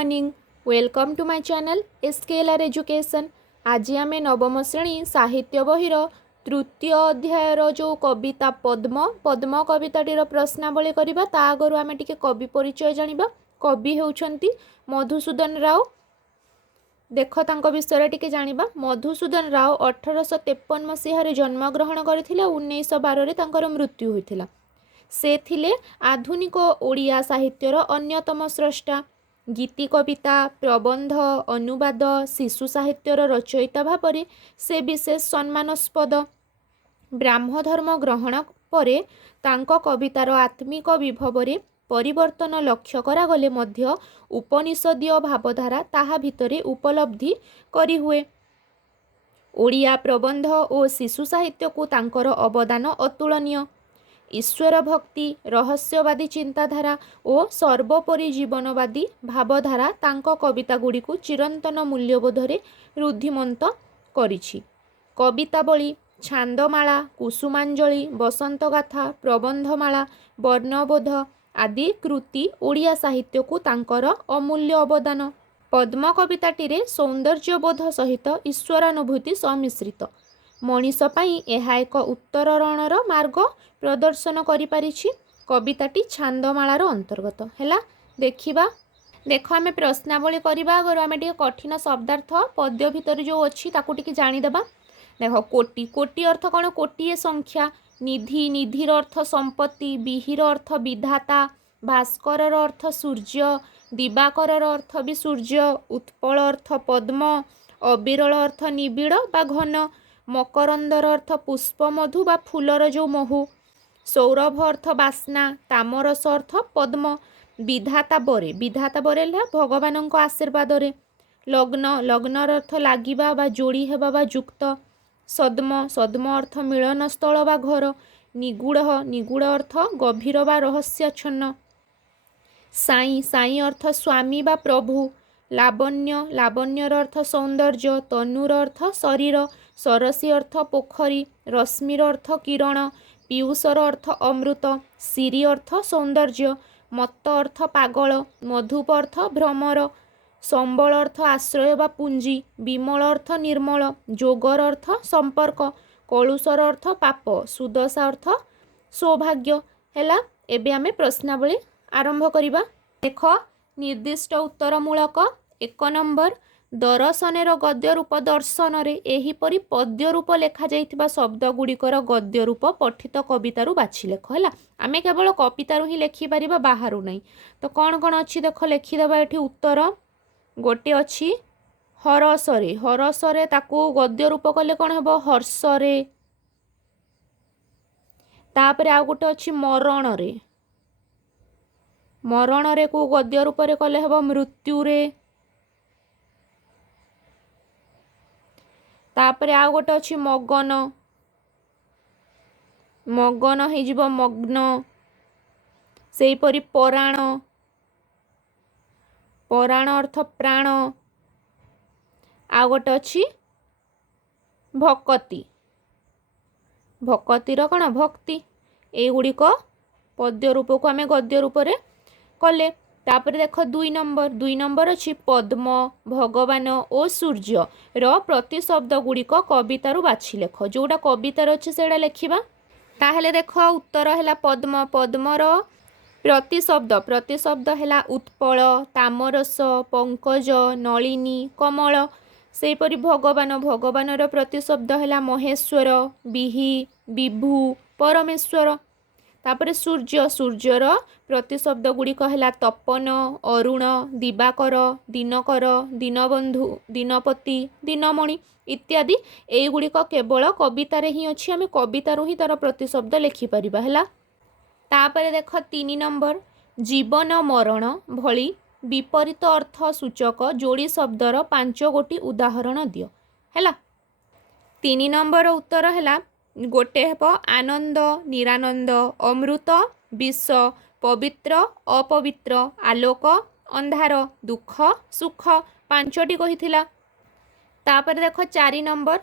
Morning welcome to my channel SKLR education. आज आम नवम श्रेणी साहित्य बहिर तृतीय अध्यायर जो कविता पद्म पद्म कविताटीर प्रश्नावली करवा ता आगु आम टिके कवि परिचय जानिबा। कवि होउछंती मधुसूदन राव। देख तांको विषय टिके जानिबा। मधुसूदन राव 1853 मसीह जन्मग्रहण करथिले। 1912 रे तांकर मृत्यु होइथिला। से थिले आधुनिक ओडिया साहित्यर अन्यतम स्रष्टा। गीति कविता प्रबंध अनुवाद शिशु साहित्यर रचयिता भाव से विशेष सम्मानस्पद। ब्राह्मधर्म ग्रहण परे तांको कवितार आत्मिक विभव परिवर्तन लक्ष्य करागले मध्य उपनिषदीय भावधारा ताहा भितरे उपलब्धि करी हुए। ओडिया प्रबंध और शिशु साहित्य को तांकर अवदान अतुलनीय। ईश्वर भक्ति रहस्यवादी चिंताधारा और सर्वोपरि जीवनवादी भावधारा तांको कविता गुड़ी को चिरंतन मूल्यबोधरे रुद्धिमंत करिछि। कवितावली छांदमाला कुसुमांजलि बसंतगाथा प्रबंधमाला वर्णबोध आदि कृति ओडिया साहित्य को तांकर अमूल्य अवदान। पद्म कविताटीरे सौंदर्यबोध सहित ईश्वरानुभूति सम्मिश्रित। मनीष पाई एहा एक उत्तरणर मार्ग प्रदर्शन करि पारिछि। कविताटी छांदमालार अंतर्गत हैला। देखिबा देख आमे प्रश्नावली करबा अगर आमे टिके कठिन शब्दार्थ पद्य भितर जो अछि ताकू टिके जानि देबा। देखो कोटि कोटि अर्थ कोन? कोटिए संख्या। निधि निधिर अर्थ संपत्ति। बिहिर अर्थ विधाता। भास्करर अर्थ सूर्य। दिवाकरर अर्थ भी सूर्य। उत्पल अर्थ पद्म। अविरल अर्थ निबिड़ बा घन। मकरंदर अर्थ पुष्प मधु बा फूलर जो महु। सौरभ अर्थ बास्ना। तामरस अर्थ पद्म। विधाता बरे विधाता बरे भगवान आशीर्वाद रे। लग्न लग्नर अर्थ लागिबा बा जोड़ी हेबा बा युक्त। सद्म सद्म अर्थ मिलन स्थल बा घर। निगूढ़ निगूढ़ अर्थ गभीर बा रहस्याच्छन्न। साई साई अर्थ स्वामी बा प्रभु। लावण्य लावण्यर अर्थ सौंदर्य। तनुर अर्थ शरीर। सरसी अर्थ पोखरी। रश्मिर अर्थ किरण। पीयूषर अर्थ अमृत। सिरी अर्थ सौंदर्य। मत्त अर्थ पागल। मधुप अर्थ भ्रमर। संबल अर्थ आश्रय बा पुंजी। विमल अर्थ निर्मल। जोगर अर्थ संपर्क। कलुषर अर्थ पाप। सुदशा अर्थ सौभाग्य। हैला एबे आमे प्रश्नावली आरंभ करिबा। देख निर्दिष्ट उत्तरमूलक 1 नंबर दर्शनेर गद्य रूप दर्शन रे एहीपरि पद्य रूप लेखा जाइथिबा शब्द गुड़िकर गद्य रूप पठित कवितारू बाछि लेख। हैला आमे केवल कवितारू ही लेखि परिबा बाहारू नहीं। तो कौन कौन अच्छी देख लेखिदेबा। एठी उत्तर गोटे अच्छी हरसरे। हरसरे ताकू गद्य रूप कले कौन हेबो? हर्षरे। तापरे आ गोटे अच्छी मरण रे। मरण रे को गद्य रूप रे कले हेबो मृत्यु रे। तापरे आ गोटे अच्छी मगन। मगन हे जिवो मग्न। सेही परि पराण। पराण अर्थ प्राण। आ गोटे अच्छी भक्ति। भक्तिर कौन? भक्ति। एगुड़िक पद्य रूप को आम गद्य रूप रे कले। तापर देख 2 नंबर अच्छी पद्म भगवान और सूर्य रो प्रतिशब्द गुड़िक कवितारू बाछि लेख। जोटा कवितार अच्छे से लिखा। ताहले देख उत्तर है पद्म। पद्मर प्रतिशब्द है उत्पल तामरस पंकज नलिनी कमल। सेहीपरि भगवान भगवानर प्रतिशब्द है महेश्वर बिहि विभु परमेश्वर। तापरे सूर्य सूर्यर प्रतिशब्द गुड़िक है तपन अरुण दिवाकर दिनकर दीनबंधु दीनपति दीनमणि इत्यादि। एगुड़िक केवल कवितार ही अच्छी। आम कवितारू ही तार प्रतिशब्द लेखिपर है। तापरे देख 3 नंबर जीवन मरण भली विपरीत अर्थ सूचक जोड़ी शब्दर 5 गोटी उदाहरण दियो। है 3 नंबर उत्तर है गोटे हेब आनंद निरानंद अमृत विष पवित्र अपवित्र आलोक अंधार दुख सुख 5टी कहिथिला। तापर देख 4 नंबर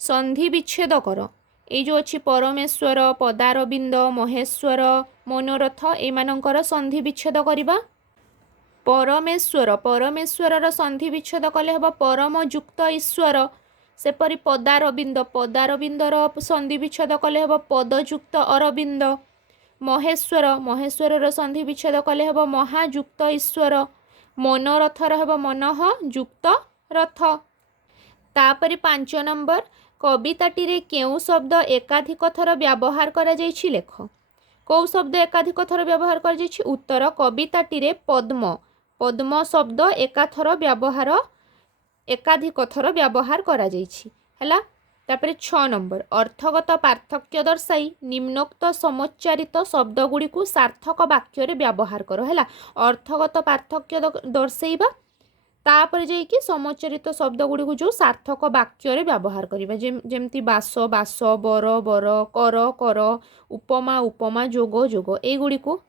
संधि विच्छेद कर। ये जो अच्छी परमेश्वर पदारविंद महेश्वर मनोरथ एमानंकर संधि विच्छेद करिबा। परमेश्वर परमेश्वर संधि विच्छेद कले हम परम युक्त ईश्वर। सेपरी पदारविंद पदारविंदर संधि विच्छेद कले हम पदयुक्त अरविंद। महेश्वर महेश्वर संधि विच्छेद कले हम महायुक्त ईश्वर। मनोरथर हम मनः युक्त रथ। तापरे 5 नंबर कविताटी केउ शब्द एकाधिक थर व्यवहार करा जाइछि लेख। कौ शब्द एकाधिक थर व्यवहार करा जाइछि? उत्तर कविताटी पद्म पद्म शब्द एकाधिक थर व्यवहार करा जाइछि हैला। तापरे 6 नंबर अर्थगत पार्थक्य दर्शाई निम्नोक्त समुच्चारित शब्द गुड़ी को सार्थक वाक्य व्यवहार करो हैला। अर्थगत पार्थक्य दर्शाइबा तापर जाइए समुच्चारित शब्द गुड़ी को जो सार्थक वाक्य व्यवहार करवा जेमती बास बास बर बर कर कर उपमा उपमा जोग जोग एगुड़ी को।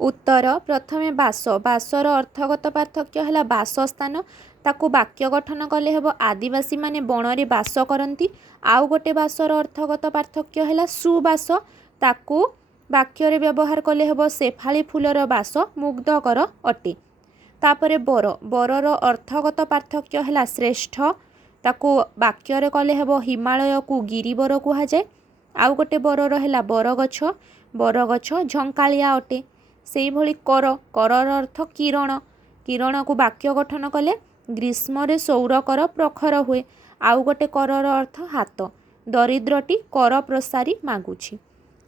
उत्तर प्रथमे बास बासर अर्थगत पार्थक्य है बासस्थान ताकू वाक्य गठन कले हेब आदिवासी माने बणरे बास करती। आउ गोटे बासर अर्थगत पार्थक्य है सुबास ताकू वाक्य व्यवहार कले हेब शेफाली फूलर बास मुग्धकर अटे। तापरे बर बरर अर्थगत पार्थक्य है श्रेष्ठ ताकू वाक्य कले हेब हिमालय को गिरिबर कह जाए। आउ गोटे बरर है बरगछ झंकालिया अटे। से भली कर करर अर्थ किरण किरण को वाक्य गठन कले ग्रीष्म सौरकर प्रखर हुए। आउ गोटे करर अर्थ हाथ दरिद्रटी कर प्रसारी मागुछि।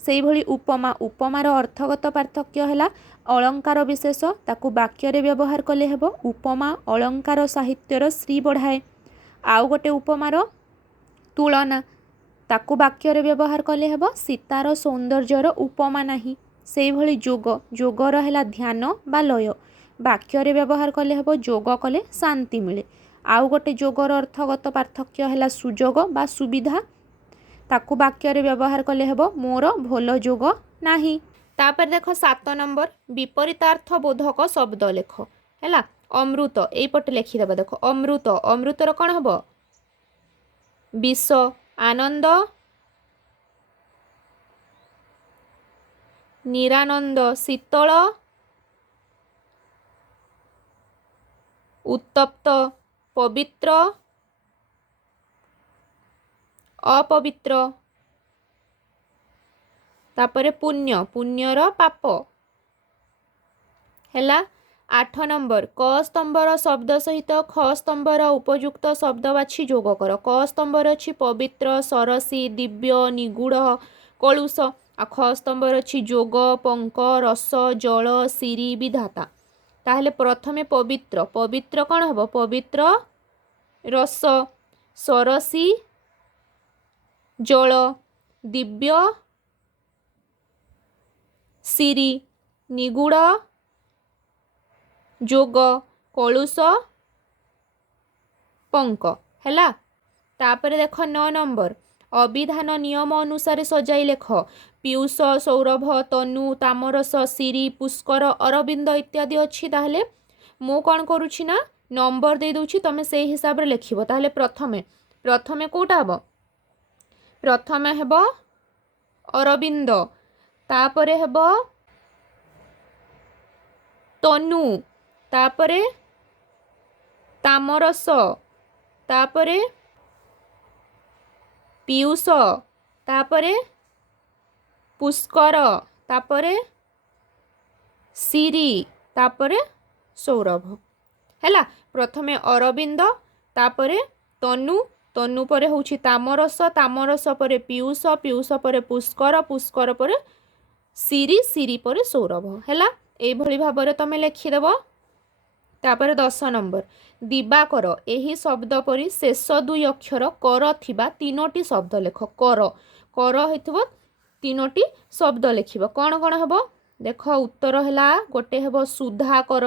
से भली उपमा उपमार अर्थगत पार्थक्य है अलंकार विशेष ताकू वाक्य व्यवहार कले हेब उपमा अलंकार साहित्यर श्री बढ़ाए। आउ गोटे उपमार तुलना ताकू वाक्य व्यवहार कले हेब सीतार सौंदर्यर उपमा नाही। से भली जोग जोगर है ध्यान बा लय वाक्य व्यवहार कले हेब जोग कले शांति मिले। आउ गोटे जोगर अर्थगत पार्थक्य है सुजोग बा सुविधा ताकू वाक्य व्यवहार कले हेब मोर भल जोग नाही। तापर देख 7 नंबर विपरीतार्थ बोधक शब्द लेख है। अमृत यपटे लिखिदेव देख अमृत अमृतर कौन हम विष आनंद निरानंद शीतल उत्तप्त पवित्र अपवित्र। तापरे पुण्य पुण्यर पाप हैला। 8 नंबर क स्तंभर शब्द सहित ख स्तंभर उपयुक्त शब्द बाछि जोग कर। क स्तंभर अछि पवित्र सरसी दिव्य निगूढ़ कलुष। आ ख स्तंभर अछि जोग पंक रस जल सिरी विधाता। ताहले प्रथमे पवित्र पवित्र कौन हम पवित्र रस सरसी जल दिव्य सिरी निगूढ़ जोग कलुष पंक हैला। तापर देख 9 नंबर अभिधान नियम अनुसार सजाई लेख पीयूष सौरभ तनु तामरस सिरी पुष्कर अरविंद इत्यादि अच्छी। ताहले मु कौन करुछि ना नंबर दे दूछि तमे से हिसाब रे लिखिबो। ताहले प्रथमे प्रथमे कोटा हबो प्रथमे हेबो अरविंद तापरे हेबो तनु तापरे तामरस तापरे पीयूष तापरे पुष्कर तापरे सिरी तापरे सौरभ हैला। प्रथमे अरविंद तापरे तनु तनु परे होछि तामरस तामरस परे पीयूष पीयूष परे पुष्कर पुष्कर परे सिरी सिरी परे सौरभ हैला। एई भली भाबरे तमे लिखिदेव। तापर 10 नंबर दिवाकर एही शब्द परी शेष 2 अक्षर कर थिबा 3टी शब्द लेख। कर कर हेतुब 3टी शब्द लिखिब कौन कौन हेब देख। उत्तर हैला गोटे हेब सुधाकर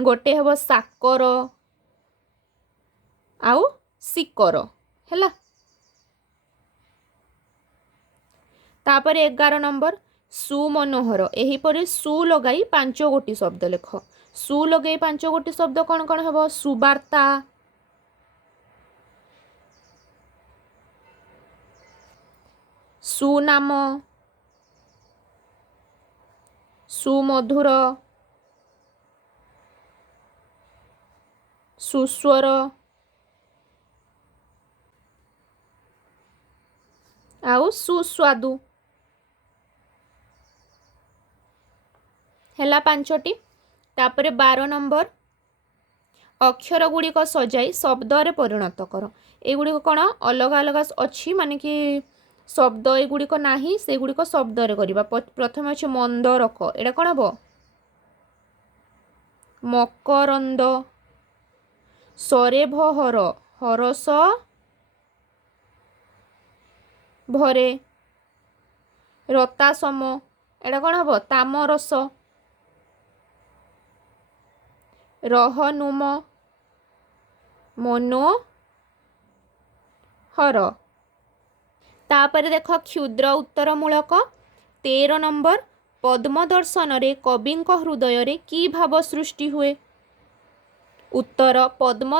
गोटे हेब साकर आउ सिकर हैला। तापर 11 नंबर सुमनोहर एहीपरि सु लगाई 5 गोटी शब्द लेख। सु लगाई 5 गोटी शब्द कौन कौन हेब सुवार्ता सुनाम ସୁମଧୁର, ସୁସ୍ୱର ଆଉ ସୁସ୍ୱାଦୁ। ହେଲା 5ଟି। ତାପରେ 12 ନମ୍ବର, ଅକ୍ଷର ଗୁଡ଼ିକ ସଜାଇ ଶବ୍ଦରେ ପରିଣତ କର। ଏଗୁଡ଼ିକ କ'ଣ ଅଲଗା ଅଲଗା ଅଛି, ମାନେ କି ଶବ୍ଦ ଏଗୁଡ଼ିକ ନାହିଁ, ସେଗୁଡ଼ିକ ଶବ୍ଦରେ କରିବା। ପ୍ରଥମେ ଅଛି ମନ୍ଦରକ, ଏଇଟା କ'ଣ ହେବ? ମକରନ୍ଦ। ସରେଭହର, ହରସ ଭରେ। ରତାସମ, ଏଇଟା କ'ଣ ହେବ? ତାମରସ। ରହନୁମ, ମନୋହର। ତାପରେ ଦେଖ କ୍ଷୁଦ୍ର ଉତ୍ତରମୂଳକ। 13 ନମ୍ବର, ପଦ୍ମ ଦର୍ଶନରେ କବିଙ୍କ ହୃଦୟରେ କି ଭାବ ସୃଷ୍ଟି ହୁଏ? ଉତ୍ତର, ପଦ୍ମ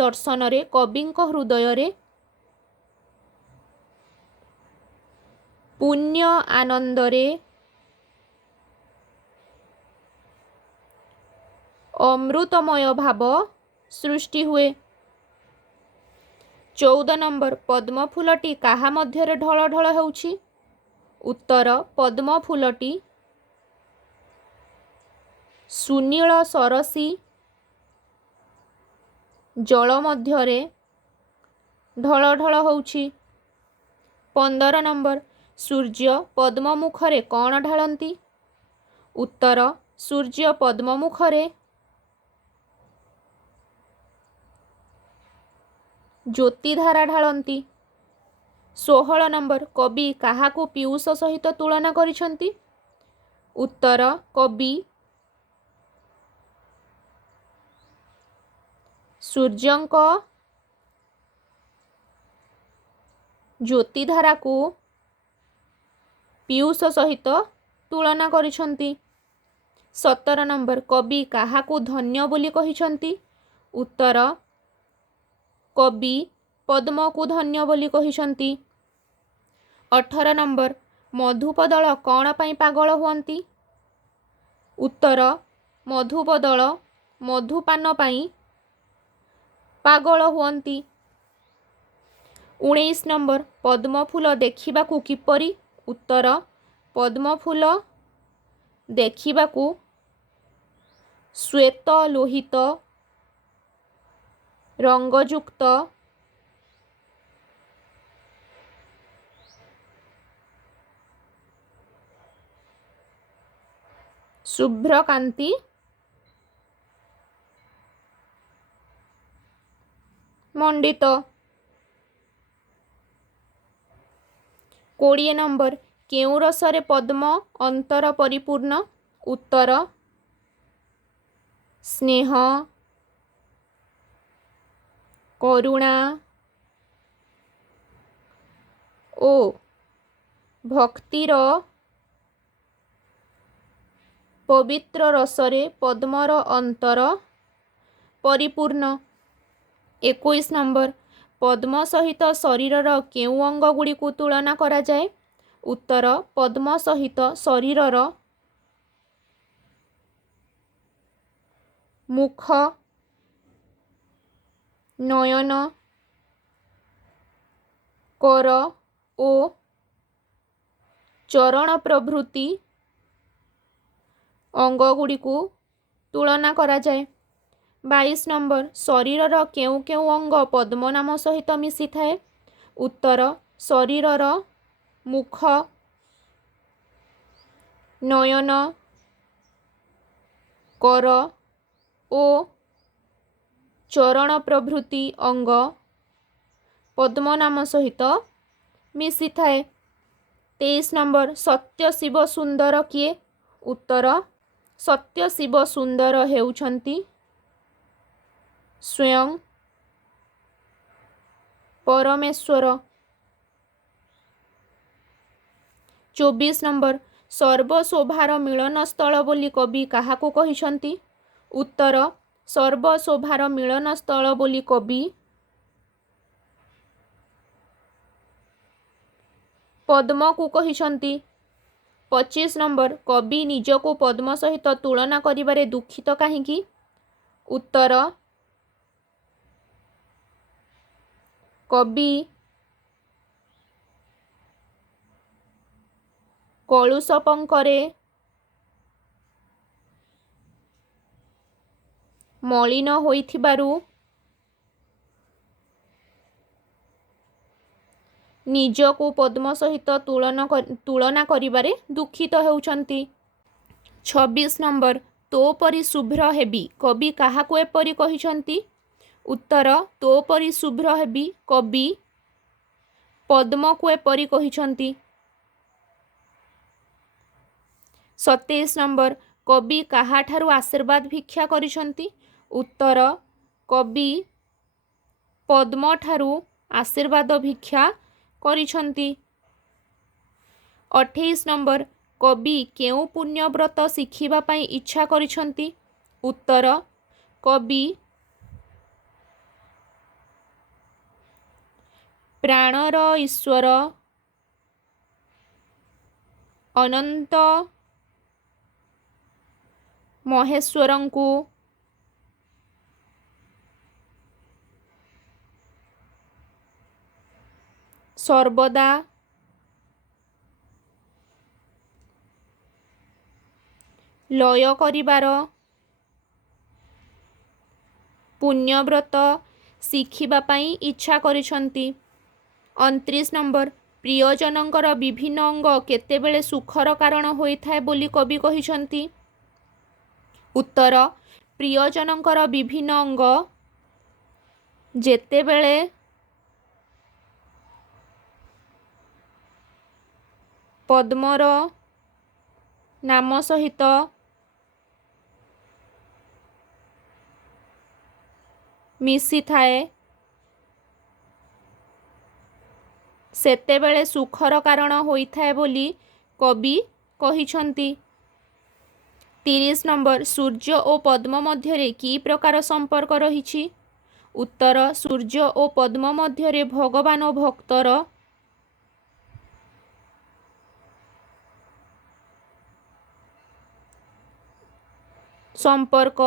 ଦର୍ଶନରେ କବିଙ୍କ ହୃଦୟରେ ପୁଣ୍ୟ ଆନନ୍ଦରେ ଅମୃତମୟ ଭାବ ସୃଷ୍ଟି ହୁଏ। 14 ନମ୍ବର, ପଦ୍ମ ଫୁଲଟି କାହା ମଧ୍ୟରେ ଢଳ ଢଳ ହେଉଛି? ଉତ୍ତର, ପଦ୍ମ ଫୁଲଟି ସୁନୀଳ ସରସୀ ଜଳ ମଧ୍ୟରେ ଢଳ ଢଳ ହେଉଛି। 15 ନମ୍ବର, ସୂର୍ଯ୍ୟ ପଦ୍ମ ମୁଖରେ କ'ଣ ଢାଳନ୍ତି? ଉତ୍ତର, ସୂର୍ଯ୍ୟ ପଦ୍ମ ମୁଖରେ ଜ୍ୟୋତିଧାରା ଢାଳନ୍ତି। 16 ନମ୍ବର, କବି କାହାକୁ ପିୟୁଷ ସହିତ ତୁଳନା କରିଛନ୍ତି? ଉତ୍ତର, କବି ସୂର୍ଯ୍ୟଙ୍କ ଜ୍ୟୋତିଧାରାକୁ ପିୟୁଷ ସହିତ ତୁଳନା କରିଛନ୍ତି। 17 ନମ୍ବର, କବି କାହାକୁ ଧନ୍ୟ ବୋଲି କହିଛନ୍ତି? ଉତ୍ତର, କବି ପଦ୍ମକୁ ଧନ୍ୟ ବୋଲି କହିଛନ୍ତି। 18 ନମ୍ବର, ମଧୁପଦଳ କ'ଣ ପାଇଁ ପାଗଳ ହୁଅନ୍ତି? ଉତ୍ତର, ମଧୁପଦଳ ମଧୁପାନ ପାଇଁ ପାଗଳ ହୁଅନ୍ତି। 19 ନମ୍ବର, ପଦ୍ମଫୁଲ ଦେଖିବାକୁ କିପରି? ଉତ୍ତର, ପଦ୍ମଫୁଲ ଦେଖିବାକୁ ଶ୍ୱେତ ଲୋହିତ ରଙ୍ଗଯୁକ୍ତ ଶୁଭ୍ରକାନ୍ତି ମଣ୍ଡିତ। 20 ନମ୍ବର, କେଉଁ ରସରେ ପଦ୍ମ ଅନ୍ତର ପରିପୂର୍ଣ୍ଣ? ଉତ୍ତର, ସ୍ନେହ, କରୁଣା ଓ ଭକ୍ତିର ପବିତ୍ର ରସରେ ପଦ୍ମର ଅନ୍ତର ପରିପୂର୍ଣ୍ଣ। 21 ନମ୍ବର, ପଦ୍ମ ସହିତ ଶରୀରର କେଉଁ ଅଙ୍ଗ ଗୁଡ଼ିକୁ ତୁଳନା କରାଯାଏ? ଉତ୍ତର, ପଦ୍ମ ସହିତ ଶରୀରର ମୁଖ, ନୟନ, କର ଓ ଚରଣ ପ୍ରଭୃତି ଅଙ୍ଗଗୁଡ଼ିକୁ ତୁଳନା କରାଯାଏ। 22 ନମ୍ବର, ଶରୀରର କେଉଁ କେଉଁ ଅଙ୍ଗ ପଦ୍ମ ନାମ ସହିତ ମିଶିଥାଏ? ଉତ୍ତର, ଶରୀରର ମୁଖ, ନୟନ, କର ଓ ଚରଣ ପ୍ରଭୃତି ଅଙ୍ଗ ପଦ୍ମ ନାମ ସହିତ ମିଶିଥାଏ। 23 ନମ୍ବର, ସତ୍ୟ ଶିବ ସୁନ୍ଦର କିଏ? ଉତ୍ତର, ସତ୍ୟ ଶିବ ସୁନ୍ଦର ହେଉଛନ୍ତି ସ୍ୱୟଂ ପରମେଶ୍ୱର। 24 ନମ୍ବର, ସର୍ବଶୋଭାର ମିଳନ ସ୍ଥଳ ବୋଲି କବି କାହାକୁ କହିଛନ୍ତି? ଉତ୍ତର, ସର୍ବଶୋଭାର ମିଳନ ସ୍ଥଳ ବୋଲି କବି ପଦ୍ମକୁ କହିଛନ୍ତି। 25 नंबर कवि निजको पद्म सहित तुलना करिबारे दुखित काहींकी? उत्तर कवि कलुष पंकरे मलिन होइथिबारु निजको पद्म सहित तुलना करिबारे दुखित हेउछंती। 26 नंबर तो परी शुभ्र हेबी कवि काहाकु एपरी कहिछंती? उत्तर तो परी शुभ्र हेबी कवि पद्म को एपरी कहिछंती। 27 नंबर कवि काहाठारु आशीर्वाद भिक्षा करिछंती? उत्तर कवि पद्म ठारु आशीर्वाद भिक्षा करिछंती। 28 नंबर कवि केउ पुण्यव्रत शिखिबा पई इच्छा करिछंती? उत्तर कवि प्राणर ईश्वर अनंत महेश्वरंकु सर्वदा लय करिबार पुण्यव्रत शिखिबा पई इच्छा करिछंती। 29 नंबर प्रियजनंकर विभिन्न अंग केतेबेले सुखर कारण होइथाय बोली कवि कहिछंती? उत्तर प्रियजनंकर विभिन्न अंग जेतेबेले पद्मर नाम सहित मिसी थाए सेतेबेले सुखर कारण होइथाय बोली कवि कहिछंती। 30 नंबर सूर्य और पद्म मध्यरे की प्रकार संपर्क रहिछि? उत्तर सूर्य और पद्म मध्यरे भगवान और भक्तर संपर्क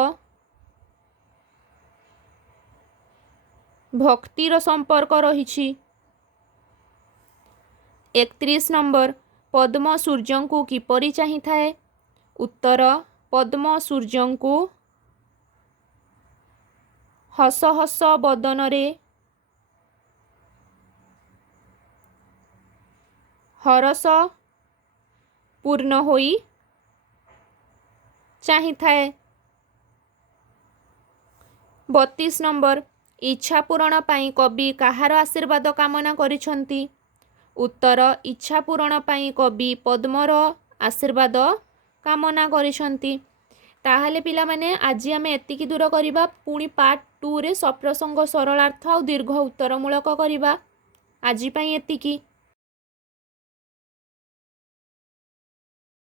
भक्तिर संपर्क रहिछि। 31 नंबर पद्म सूर्यंकु किपरि चाहिथाए? उत्तर पद्म सूर्यंकु हस हस बदनरे हरस पूर्ण होई चाहिथाए। 32 नंबर इच्छा पूरण पाई कवि काहार आशीर्वाद कामना करिछंती? उत्तर इच्छा पूरण पाई कवि पद्मर आशीर्वाद कामना करिछंती। ताहले पिलामाने आजि आमे एतिकी दूर करिबा पुणी पार्ट 2 रे सप्रसंग सरलार्थ और दीर्घ उत्तरमूलक करिबा। आजि पई एतिकी।